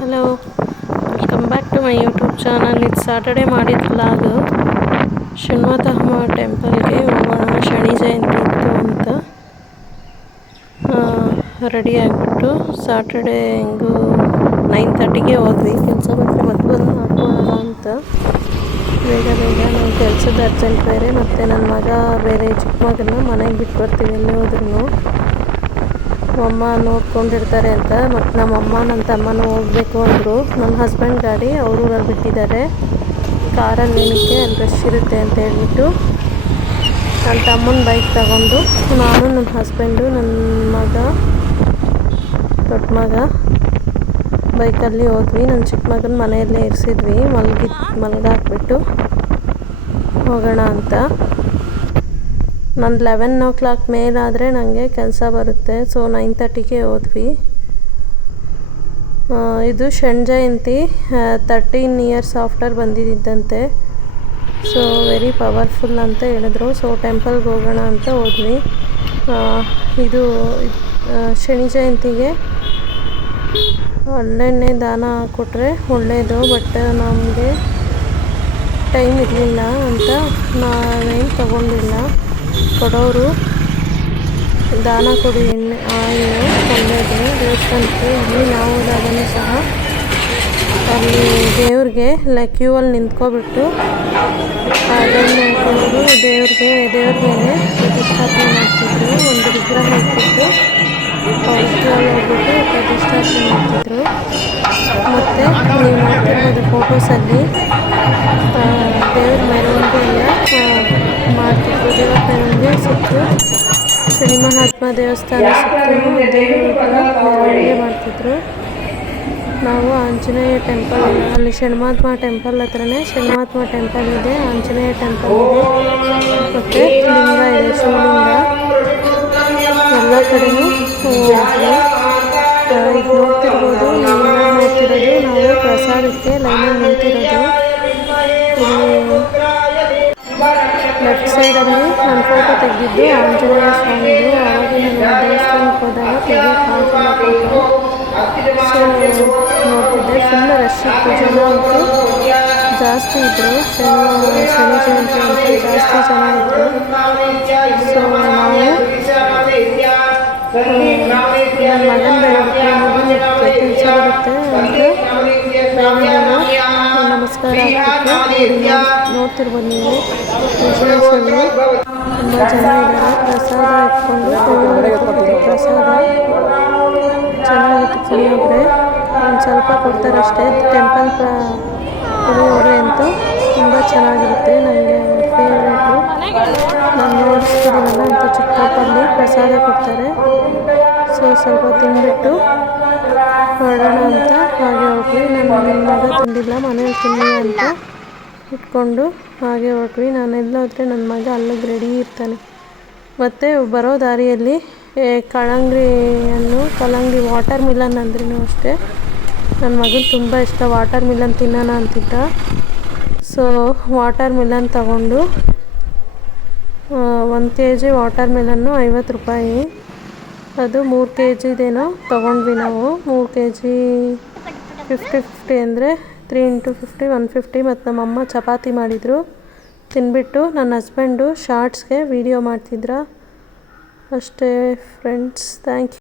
Hello, welcome back to my YouTube channel. ಇದು Saturday ಮಾಡಿದ vlog. Shanmathamma ಟೆಂಪಲ್ಗೆ ಹೋಗೋಣ, ಶನಿ ಜಯಂತಿ ಇತ್ತು ಅಂತ ರೆಡಿ ಆಗಿಬಿಟ್ಟು ಸ್ಯಾಟರ್ಡೇ ಹೆಂಗೂ 9:30ಗೆ ಹೋದ್ವಿ. ಕೆಲಸ ಬಿಟ್ಟರೆ ಮತ್ತೆ ಬಂದು ಮಾಡ್ಕೊಳ್ಳೋಣ ಅಂತ ಬೇಗ ನಾವು ಕೆಲಸದ ಅರ್ಜೆಂಟ್ ಬೇರೆ, ಮತ್ತು ನನ್ನ ಮಗ ಬೇರೆ ಚಿಕ್ಕ ಮಗನ ಮನೆಗೆ ಬಿಟ್ಟು ಬರ್ತೀವಿ ಎಲ್ಲೇ ಹೋದ್ರೂ. ಅಮ್ಮ ನೋಡ್ಕೊಂಡಿರ್ತಾರೆ ಅಂತ, ಮತ್ತು ನಮ್ಮಮ್ಮ ನನ್ನ ತಮ್ಮನೂ ಹೋಗಬೇಕು ಅಂದರು. ನನ್ನ ಹಸ್ಬೆಂಡ್ ಗಾಡಿ ಅವರೂರಲ್ಲಿ ಬಿಟ್ಟಿದ್ದಾರೆ. ಕಾರಲ್ಲಿ ಏನಕ್ಕೆ ಅಲ್ಲಿ ರಶ್ ಇರುತ್ತೆ ಅಂತ ಹೇಳ್ಬಿಟ್ಟು ನನ್ನ ತಮ್ಮನ ಬೈಕ್ ತಗೊಂಡು ನಾನು, ನನ್ನ ಹಸ್ಬೆಂಡು, ನನ್ನ ಮಗ, ದೊಡ್ಡ ಮಗ ಬೈಕಲ್ಲಿ ಹೋದ್ವಿ. ನನ್ನ ಚಿಕ್ಕ ಮಗನ ಮನೆಯಲ್ಲೇ ಇರಿಸಿದ್ವಿ, ಮಲಗಾಕ್ಬಿಟ್ಟು ಹೋಗೋಣ ಅಂತ. ನಂದು 11 o'clock ಮೇಲಾದರೆ ನನಗೆ ಕೆಲಸ ಬರುತ್ತೆ. ಸೊ 9:30ಗೆ ಹೋದ್ವಿ. ಇದು ಶನಿ ಜಯಂತಿ 13 years ಆಫ್ಟರ್ ಬಂದಿದ್ದಂತೆ. ಸೊ ವೆರಿ ಪವರ್ಫುಲ್ ಅಂತ ಹೇಳಿದ್ರು. ಸೊ ಟೆಂಪಲ್ಗೆ ಹೋಗೋಣ ಅಂತ ಹೋದ್ವಿ. ಇದು ಶನಿ ಜಯಂತಿಗೆ ಒಳ್ಳೆಣ್ಣೆ ದಾನ ಕೊಟ್ಟರೆ ಒಳ್ಳೆಯದು, ಬಟ್ ನಮಗೆ ಟೈಮ್ ಇರಲಿಲ್ಲ ಅಂತ ನಾವೇನು ತಗೊಂಡಿಲ್ಲ. ಕೊಡೋರು ದಾನ ಕೊಡಿ, ಎಣ್ಣೆ ಆಯಿಲ್ ಒಳ್ಳೆಯದು ದೇವಸ್ಥಾನಕ್ಕೆ. ಇಲ್ಲಿ ನಾವು ಅದನ್ನು ಸಹ ಅಲ್ಲಿ ದೇವ್ರಿಗೆ ಕ್ಯೂವಲ್ಲಿ ನಿಂತ್ಕೊಬಿಟ್ಟು ಅದನ್ನು ಕೊಡೋರು ದೇವ್ರಿಗೇನೆ ಪ್ರತಿಷ್ಠಾಪನೆ ಮಾಡ್ತಿದ್ರು. ಒಂದು ವಿಗ್ರಹ ಇಟ್ಬಿಟ್ಟು ಕ್ಯೂವಲ್ಲಿ ಹೋಗ್ಬಿಟ್ಟು ಪ್ರತಿಷ್ಠಾಪನೆ ಮಾಡ್ತಿದ್ರು. ಮತ್ತು ನೀವು ನೋಡ್ತಿರ್ಬೋದು ಫೋಟೋಸಲ್ಲಿ ದೇವ್ರ ಮೆರವಣಿಗೆ ಎಲ್ಲ ಮಾಡ್ತಿದ್ರು. ದೇವ್ರ ಮೆರವಣಿಗೆ ಸುತ್ತು ಶನಿ ಮಹಾತ್ಮ ದೇವಸ್ಥಾನ ಸುತ್ತು ಮೆರವಣಿಗೆ ಮಾಡ್ತಿದ್ರು. ನಾವು ಆಂಜನೇಯ ಟೆಂಪಲ್, ಅಲ್ಲಿ ಷಣ್ಮಾತ್ಮ ಟೆಂಪಲ್ ಹತ್ರನೇ ಷಣ್ಮಾತ್ಮ ಟೆಂಪಲ್ ಇದೆ, ಆಂಜನೇಯ ಟೆಂಪಲ್ ಇದೆ, ಮತ್ತು ಲಿಂಗ ಇದೆ, ಶಿವಲಿಂಗ. ಎಲ್ಲ ಕಡೆನೂ ಹೋದ್ವಿ. ಈಗ ನೋಡ್ತಿರ್ಬೋದು, ನೀವು ನೋಡ್ತಿರೋದು ನಾವು ಪ್ರಸಾದಕ್ಕೆ ಲೈನಲ್ಲಿ ನಿಂತಿರೋದು. ಲೆಫ್ಟ್ ಸೈಡಲ್ಲಿ ನಾನು ಫೋಟೋ ತೆಗೆದಿದ್ದು ಆಂಜನೇಯ ಸ್ವಾಮಿದು. ಆವಾಗ ನಾನು ದೇವಸ್ಥಾನಕ್ಕೆ ಹೋದಾಗ ತೆಗಿಯೋಕ್ಕಾಗಿಲ್ಲ ಫೋಟೋ. ಸೊ ನೋಡ್ತಿದ್ದೆ, ಫುಲ್ ರಶ್ ಇತ್ತು, ಜನ ಅಂತೂ ಜಾಸ್ತಿ ಇದ್ದರು. ಶನಿ ಜಯಂತಿ ಅಂತ ಜಾಸ್ತಿ ಜನ ಇದ್ದರು. ಸೊ ನಾವು ನನ್ನ ಮಗನ ಬೆಳಗ್ಗೆ ಕೆಲಸ ಬರುತ್ತೆ ಅಂತ ನಮಸ್ಕಾರ ಹಾಕ್ಬಿಟ್ಟು ನೋಡ್ತಿರ್ಬೋದು ನೀವು ವಿಜುವಲ್ಸಲ್ಲಿ ತುಂಬ ಜನ ಇದ್ದಾರೆ. ಪ್ರಸಾದ ಇಟ್ಕೊಂಡು ಪ್ರಸಾದ ಚೆನ್ನಾಗಿತ್ತು. ಪುಳಿಯೋಗರೆ ಒಂದು ಸ್ವಲ್ಪ ಕೊಡ್ತಾರಷ್ಟೇ. ಟೆಂಪಲ್ ಪುಳಿಯೋಗರೆ ಅಂತೂ ತುಂಬ ಚೆನ್ನಾಗಿರುತ್ತೆ, ನನಗೆ ಫೇವ್ರೇಟು. ನಾನು ನೋಡಿಸ್ತಿದ್ದೀನಲ್ಲ ಅಂತ ಚಿಕ್ಕ ಕಪ್ಪಲ್ಲಿ ಪ್ರಸಾದ ಕೊಡ್ತಾರೆ. ಸೊ ಸ್ವಲ್ಪ ತಿಂದ್ಬಿಟ್ಟು ಹೊರಡೋಣ ಅಂತ ಹಾಗೆ ಹೊರಟ್ವಿ. ನನ್ನ ಮಗ ತಿಂದಿಲ್ಲ, ಮನೇಲಿ ತಿನ್ನಿ ಅಂತ ಇಟ್ಕೊಂಡು ಹಾಗೆ ಹೊರಟ್ವಿ. ನಾನೆಲ್ಲ ಹೋದರೆ ನನ್ನ ಮಗ ಅಲ್ಲಿಗೆ ರೆಡಿ ಇರ್ತಾನೆ. ಮತ್ತು ಬರೋ ದಾರಿಯಲ್ಲಿ ಕಲ್ಲಂಗಡಿ ವಾಟರ್ ಮಿಲನ್ ಅಂದ್ರೂ ಅಷ್ಟೇ ನನ್ನ ಮಗನ ತುಂಬ ಇಷ್ಟ. ವಾಟರ್ ಮಿಲನ್ ತಿನ್ನೋಣ ಅಂತಿದ್ದ. ಸೊ ವಾಟರ್ ಮಿಲನ್ ತಗೊಂಡು 1 kg ವಾಟರ್ ಮಿಲನ್ನು 50 ರೂಪಾಯಿ. ಅದು 3 kgದೇನೋ ತೊಗೊಂಡ್ವಿ ನಾವು. 3 kg 50 ಅಂದರೆ 3 × 50 150. ಮತ್ತು ನಮ್ಮಮ್ಮ ಚಪಾತಿ ಮಾಡಿದರು. ತಿಂದ್ಬಿಟ್ಟು ನನ್ನ ಹಸ್ಬೆಂಡು ಶಾರ್ಟ್ಸ್ಗೆ ವೀಡಿಯೋ ಮಾಡ್ತಿದ್ರ ಅಷ್ಟೇ ಫ್ರೆಂಡ್ಸ್. Thank you.